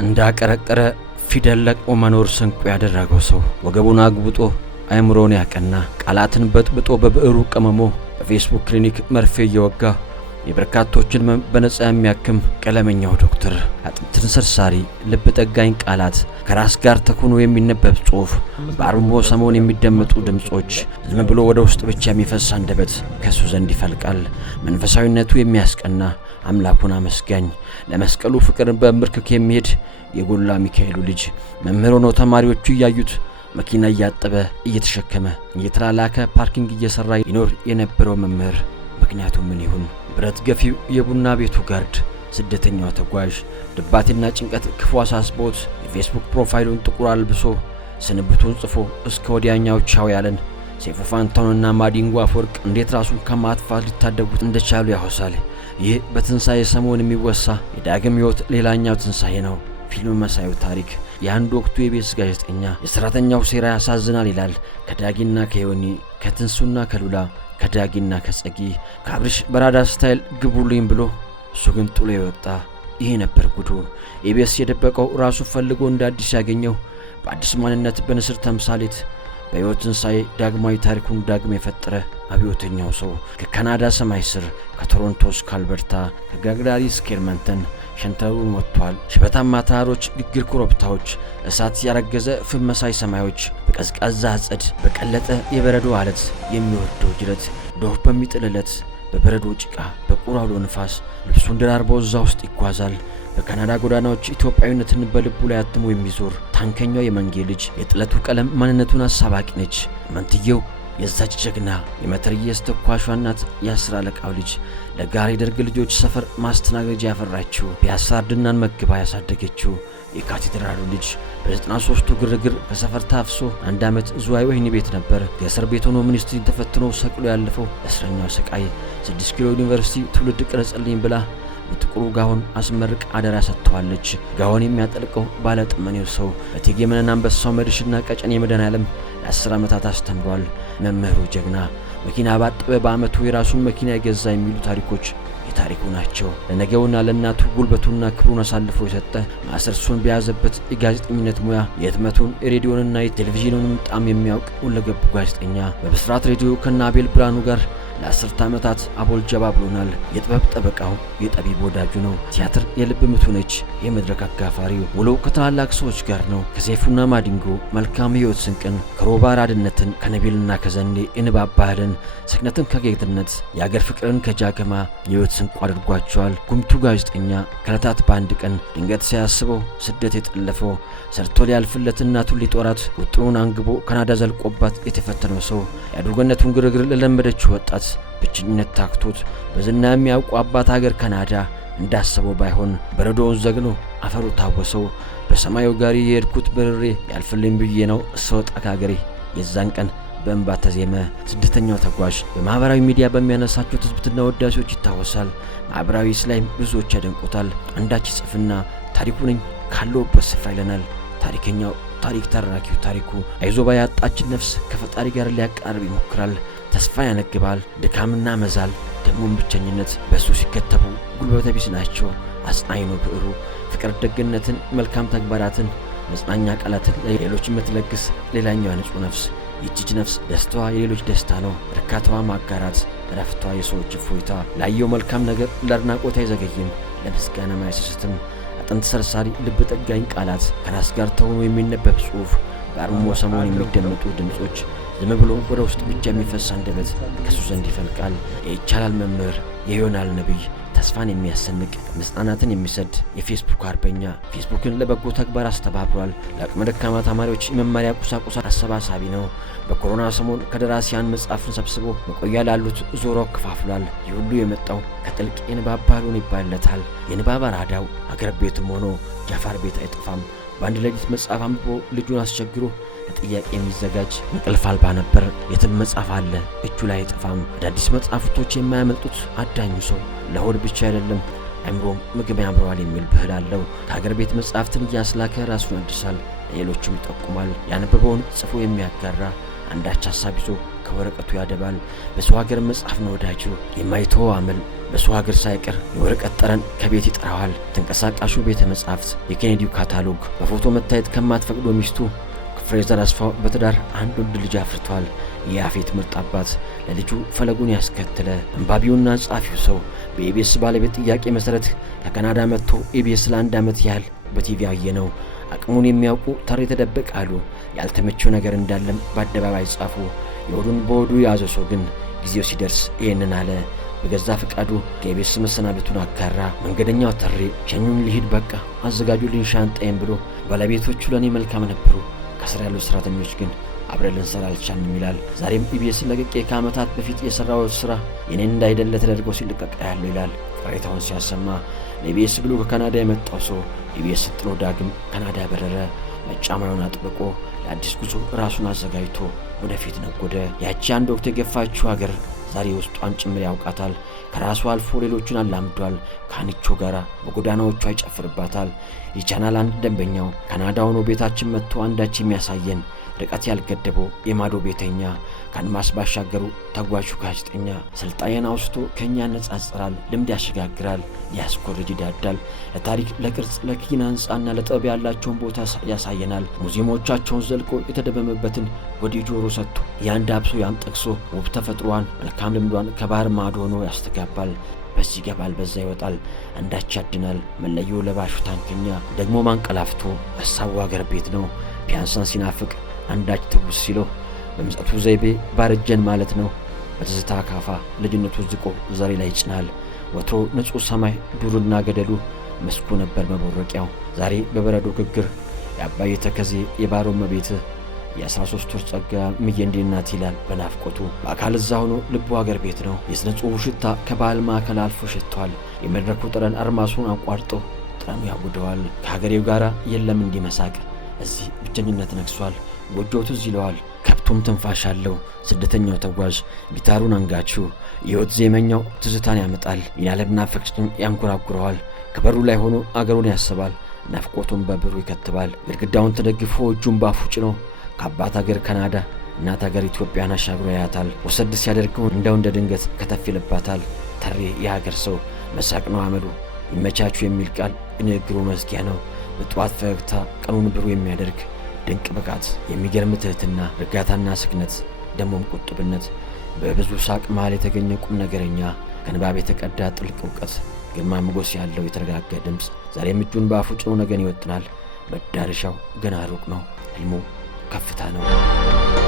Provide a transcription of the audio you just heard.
እንዳቀረቀረ ፊደል ለቅሞ መኖር ስንቁ ያደረገው ሰው ወገቡን አግብጦ አይምሮን ያቀና ቃላትን በጥብጦ በብዕሩ ቀመሞ በፌስቡክ ክሊኒክ መርፌ እየወጋ የበርካቶችን በነጻ የሚያክም ቀለመኛው ዶክተር አጥንትን ሰርሳሪ ልብ ጠጋኝ ቃላት ከራስ ጋር ተኩኖ የሚነበብ ጽሑፍ በአርምሞ ሰሞን የሚደመጡ ድምጾች ዝም ብሎ ወደ ውስጥ ብቻ የሚፈስ አንደበት ከሱ ዘንድ ይፈልቃል። መንፈሳዊነቱ የሚያስቀና አምላኩን አመስጋኝ ለመስቀሉ ፍቅር በምርክክ የሚሄድ የጎላ ሚካኤሉ ልጅ መምህር ሆኖ ተማሪዎቹ እያዩት መኪና እያጠበ እየተሸከመ እየተላላከ ፓርኪንግ እየሰራ ይኖር የነበረው መምህር ምክንያቱ ምን ይሁን? ብረት ገፊው የቡና ቤቱ ጋርድ ስደተኛው ተጓዥ ድባቴና ጭንቀት ክፉ አሳስቦት የፌስቡክ ፕሮፋይሉን ጥቁር አልብሶ ስንብቱን ጽፎ እስከ ወዲያኛው ቻው ያለን ሰይፉ ፋንታሁንና ማዲንጎ አፈወርቅ እንዴት ራሱን ከማጥፋት ሊታደጉት እንደቻሉ ያወሳል። ይህ በትንሣኤ ሰሞን የሚወሳ የዳግም ሕይወት ሌላኛው ትንሣኤ ነው። ፊልም መሳዩ ታሪክ የአንድ ወቅቱ የቤስ ጋዜጠኛ የሰራተኛው ሴራ ያሳዝናል ይላል። ከዳጊና ከዮኒ ከትንሱና ከሉላ ከዳጊና ከጸጊ ከአብርሽ በራዳ ስታይል ግቡልኝ ብሎ እሱ ግን ጥሎ የወጣ ይሄ ነበር ጉዱ። ኢቢኤስ የደበቀው ራሱ ፈልጎ እንደ አዲስ ያገኘው በአዲስ ማንነት በንስር ተምሳሌት በሕይወት ትንሣኤ ዳግማዊ ታሪኩን ዳግም የፈጠረ አብዮተኛው ሰው ከካናዳ ሰማይ ስር ከቶሮንቶ እስከ አልበርታ ከጋግዳሪ እስከ ኤድመንተን ሸንተሩን ወጥቷል። ሽበታማ ተራሮች፣ ግግር ኮረብታዎች፣ እሳት ያረገዘ ፍም መሳይ ሰማዮች፣ በቀዝቃዛ አጸድ በቀለጠ የበረዶ አለት የሚወርደው ጅረት ዶፍ በሚጥልለት በበረዶ ጭቃ በቁር አውሎ ንፋስ ልብሱን ደራርቦ እዛ ውስጥ ይጓዛል። በካናዳ ጎዳናዎች ኢትዮጵያዊነትን በልቡ ላይ አትሞ የሚዞር ታንከኛው የመንጌ ልጅ የጥለቱ ቀለም ማንነቱን አሳባቂ ነች። መንትየው የዛች ጀግና የመትረየስ ተኳሿ እናት የአስር አለቃው ልጅ ለጋር የደርግ ልጆች ሰፈር ማስተናገጃ ያፈራችው ፒያሳ አርድናን መግባ ያሳደገችው የካቴድራሉ ልጅ በ93ቱ ግርግር ከሰፈር ታፍሶ አንድ ዓመት ዝዋይ ወህኒ ቤት ነበር የእስር ቤት ሆኖ ሚኒስትሪን ተፈትኖ ሰቅሎ ያለፈው እስረኛው ሰቃይ 6 ኪሎ ዩኒቨርሲቲ ትውልድ ቅረጽልኝ ብላ በጥቁሩ ጋውን አስመርቅ አደራ ሰጥተዋለች። ጋውን የሚያጠልቀው ባለጥመኔው ሰው በእቴጌ መነን አንበሳው መድሽና ቀጨኔ መድኃኔዓለም ለ10 ዓመታት አስተምሯል። መምህሩ ጀግና መኪና ባጠበ በዓመቱ የራሱን መኪና የገዛ የሚሉ ታሪኮች የታሪኩ ናቸው። ለነገውና ለእናቱ ጉልበቱና ክብሩን አሳልፎ የሰጠ ማሰርሱን በያዘበት የጋዜጠኝነት ሙያ የህትመቱን የሬዲዮንና የቴሌቪዥኑንም ጣም የሚያውቅ ሁለገብ ጋዜጠኛ በብስራት ሬዲዮ ከአቤል ብርሃኑ ጋር ለ10 ዓመታት አቦል ጀባ ብሎናል። የጥበብ ጠበቃው የጠቢብ ወዳጁ ነው። ቲያትር የልብ ምቱ ነች። የመድረክ አጋፋሪው ውሎ ከታላላቅ ሰዎች ጋር ነው። ከሰይፉና ማዲንጎ መልካም ሕይወት ስንቅን ከሮባ ራድነትን ከነቢልና ከዘኔ የንባብ ባህልን ስክነትን ከጌትነት የአገር ፍቅርን ከጃገማ የሕይወት ስንቁ አድርጓቸዋል። ጉምቱ ጋዜጠኛ ከዕለታት በአንድ ቀን ድንገት ሲያስበው ስደት የጠለፈው ሰርቶ ሊያልፍለት እናቱን ሊጦራት ውጥኑን አንግቦ ካናዳ ዘልቆባት የተፈተነው ሰው የአድርጎነቱን ግርግር ለለመደችው ወጣት ብቸኝነት ታክቶት በዝና የሚያውቁ አባት ሀገር ካናዳ እንዳሰበው ባይሆን በረዶውን ዘግኖ አፈሩ ታወሰው። በሰማዩ ጋሪ የሄድኩት በርሬ ያልፍልኝ ብዬ ነው ስወጣ ከሀገሬ። የዛን ቀን በእንባ ተዜመ። ስደተኛው ተጓዥ በማህበራዊ ሚዲያ በሚያነሳቸው ትዝብትና ወዳሴዎች ይታወሳል። ማህበራዊ ስላይም ብዙዎች ያደንቁታል። አንዳች ጽፍና ታሪኩ ነኝ ካለውበት ስፍራ ይለናል። ታሪከኛው ታሪክ ተራኪው ታሪኩ አይዞባ ያጣችን ነፍስ ከፈጣሪ ጋር ሊያቀራርብ ይሞክራል። ተስፋ ያነግባል። ድካምና መዛል ደግሞም ብቸኝነት በሱ ሲከተቡ ጉልበተ ቢስ ናቸው። አጽናኝ ነው ብዕሩ። ፍቅር፣ ደግነትን፣ መልካም ተግባራትን፣ መጽናኛ ቃላትን ለሌሎች የምትለግስ ሌላኛዋ ንጹህ ነፍስ። ይህች ነፍስ ደስታዋ የሌሎች ደስታ ነው። እርካታዋ ማጋራት፣ እረፍቷ የሰዎች እፎይታ። ላየው መልካም ነገር ለአድናቆት አይዘገይም፣ ለምስጋናም አይሰስትም። አጥንት ሰርሳሪ ልብ ጠጋኝ ቃላት ከራስ ጋር ተሆኖ የሚነበብ ጽሑፍ በአርምሞ ሰሞን የሚደመጡ ድምጾች ዝም ብሎ ወደ ውስጥ ብቻ የሚፈስ አንደበት ከሱ ዘንድ ይፈልቃል። የይቻላል መምህር የዮናል ነቢይ ተስፋን የሚያሰንቅ መጽናናትን የሚሰድ የፌስቡክ አርበኛ ፌስቡክን ለበጎ ተግባር አስተባብሯል። ለአቅመ ደካማ ተማሪዎች የመማሪያ ቁሳቁስ አሰባሳቢ ነው። በኮሮና ሰሞን ከደራሲያን መጽሐፍን ሰብስቦ መቆያ ላሉት ዞሮ ከፋፍሏል። ይህ ሁሉ የመጣው ከጥልቅ የንባብ ባህሉን ይባልለታል። የንባብ አራዳው አገር ቤትም ሆኖ ጃፋር ቤት አይጠፋም። በአንድ ሌሊት መጽሐፍ አንብቦ ልጁን አስቸግሮ ለጥያቄ የሚዘጋጅ እንቅልፍ አልባ ነበር። የትም መጽሐፍ አለ እጁ ላይ አይጠፋም። አዳዲስ መጽሐፍቶች የማያመልጡት አዳኙ ሰው ለሆድ ብቻ አይደለም አእምሮም ምግብ ያምረዋል የሚል ብህል አለው። ከሀገር ቤት መጽሐፍትን እያስላከ ራሱን ያድሳል፣ ለሌሎችም ይጠቁማል። ያነበበውን ጽፎ የሚያጋራ አንዳች ሐሳብ ይዞ ከወረቀቱ ያደባል። በሰው ሀገር መጽሐፍ ነው ወዳጁ የማይተው አመል በሰው ሀገር ሳይቀር የወረቀት ጠረን ከቤት ይጠራዋል። ተንቀሳቃሹ ቤተ መጻሕፍት የኬኔዲው ካታሎግ በፎቶ መታየት ከማትፈቅዶ ሚስቱ ፍሬዘር አስፋው በትዳር አንድ ወንድ ልጅ አፍርቷል። የያፌት ምርጥ አባት ለልጁ ፈለጉን ያስከተለ አንባቢውና ጻፊው ሰው በኢቢኤስ ባለቤት ጥያቄ መሰረት ከካናዳ መጥቶ ኢቢኤስ ለአንድ ዓመት ያህል በቲቪ አየነው። አቅሙን የሚያውቁ ተር የተደበቃሉ። ያልተመቸው ነገር እንዳለም በአደባባይ ጻፉ። የሆዱን በሆዱ የያዘ ሰው ግን ጊዜው ሲደርስ ይህንን አለ። በገዛ ፈቃዱ ከኢቢኤስ መሰናበቱን አጋራ። መንገደኛው ተሬ ሸኙን ልሂድ በቃ አዘጋጁልኝ ሻንጣዬን ብሎ ባለቤቶቹ ለእኔ መልካም ነበሩ፣ ከስራ ያሉ ሰራተኞች ግን አብረን ልንሰራ አልቻልንም ይላል። ዛሬም ኢቢኤስን ለቅቄ ከዓመታት በፊት የሰራው ስራ የኔን እንዳይደለ ተደርጎ ሲለቀቅ ያለው ይላል። ቅሬታውን ሲያሰማ ለኢቢኤስ ብሎ ከካናዳ የመጣው ሰው ኢቢኤስ ጥሎ ዳግም ካናዳ በረረ። መጫማዩን አጥብቆ ለአዲስ ጉዞ ራሱን አዘጋጅቶ ወደፊት ነጎደ። ያቺ አንድ ወቅት የገፋችው ሀገር ዛሬ ውስጧን ጭምር ያውቃታል። ከራሱ አልፎ ሌሎቹን አላምዷል። ከአንቾ ጋራ በጎዳናዎቿ ይጨፍርባታል። የቻናል አንድ ደንበኛው ካናዳ ሆኖ ቤታችን መጥቶ አንዳች የሚያሳየን ርቀት ያልገደበው የማዶ ቤተኛ ከአድማስ ባሻገሩ ተጓዡ ጋዜጠኛ ስልጣኔን አውስቶ ከኛ ያነጻጽራል፣ ልምድ ያሸጋግራል፣ ሊያስኮርጅ ይዳዳል። ለታሪክ ለቅርጽ ለኪነ ህንጻና ለጥበብ ያላቸውን ቦታ ያሳየናል። ሙዚየሞቻቸውን ዘልቆ የተደመመበትን ወዲህ ጆሮ ሰጥቶ ያን ዳብሶ ያን ጠቅሶ ውብ ተፈጥሮዋን መልካም ልምዷን ከባህር ማዶ ሆኖ ያስተጋባል። በዚህ ይገባል በዛ ይወጣል፣ አንዳች ያድናል። መለዮ ለባሹ ታንከኛ ደግሞ ማንቀላፍቶ ሀሳቡ አገር ቤት ነው። ፒያንሳን ሲናፍቅ አንዳች ትውስ ሲለው በምጸቱ ዘይቤ ባረጀን ማለት ነው። በትዝታ ካፋ ልጅነቱ ዝቆ ዛሬ ላይ ይጭናል። ወትሮ ንጹህ ሰማይ ዱርና ገደሉ መስኩ ነበር መቦረቂያው። ዛሬ በበረዶ ግግር የአባይ ተከዜ የባሮ መቤት የ13 ወር ጸጋ ምዬ እንዲናት ይላል በናፍቆቱ። በአካል እዛ ሆኖ ልቡ አገር ቤት ነው። የስነ ጽሑፉ ሽታ ከባህል ማዕከል አልፎ ሸቷል። የመድረኩ ጠረን አርማሱን አቋርጦ ጠረኑ ያውደዋል። ከሀገሬው ጋራ የለም እንዲመሳቅ እዚህ ብቸኝነት ነግሷል። ጎጆው ትዝ ይለዋል፣ ከብቱም ትንፋሽ አለው። ስደተኛው ተጓዥ ጊታሩን አንጋቹ የሕይወት ዜመኛው ትዝታን ያመጣል። የዓለም ናፍቆትን ያንጎራጉረዋል። ከበሩ ላይ ሆኖ አገሩን ያስባል። ናፍቆቱን በብሩ ይከትባል። ግድግዳውን ተደግፎ እጁን ባፉ ጭኖ ከአባት አገር ካናዳ እናት አገር ኢትዮጵያን አሻግሮ ያያታል። ወሰድ ሲያደርገው እንደ ድንገት ከተፍ ይልባታል። ተሬ የሀገር ሰው መሳቅ ነው አመሉ። ይመቻቹ የሚል ቃል ንግግሩ መዝጊያ ነው። በጠዋት ፈገግታ ቀኑን ብሩ የሚያደርግ ድንቅ ብቃት፣ የሚገርም ትህትና፣ እርጋታና ስክነት፣ ደሞም ቁጥብነት፣ በብዙ ሳቅ መሃል የተገኘ ቁም ነገረኛ፣ ከንባብ የተቀዳ ጥልቅ እውቀት፣ ግርማ ሞገስ ያለው የተረጋጋ ድምፅ። ዛሬም እጁን በአፉ ጭኖ ነገን ይወጥናል። መዳረሻው ገና ሩቅ ነው። ህልሙ ከፍታ ነው።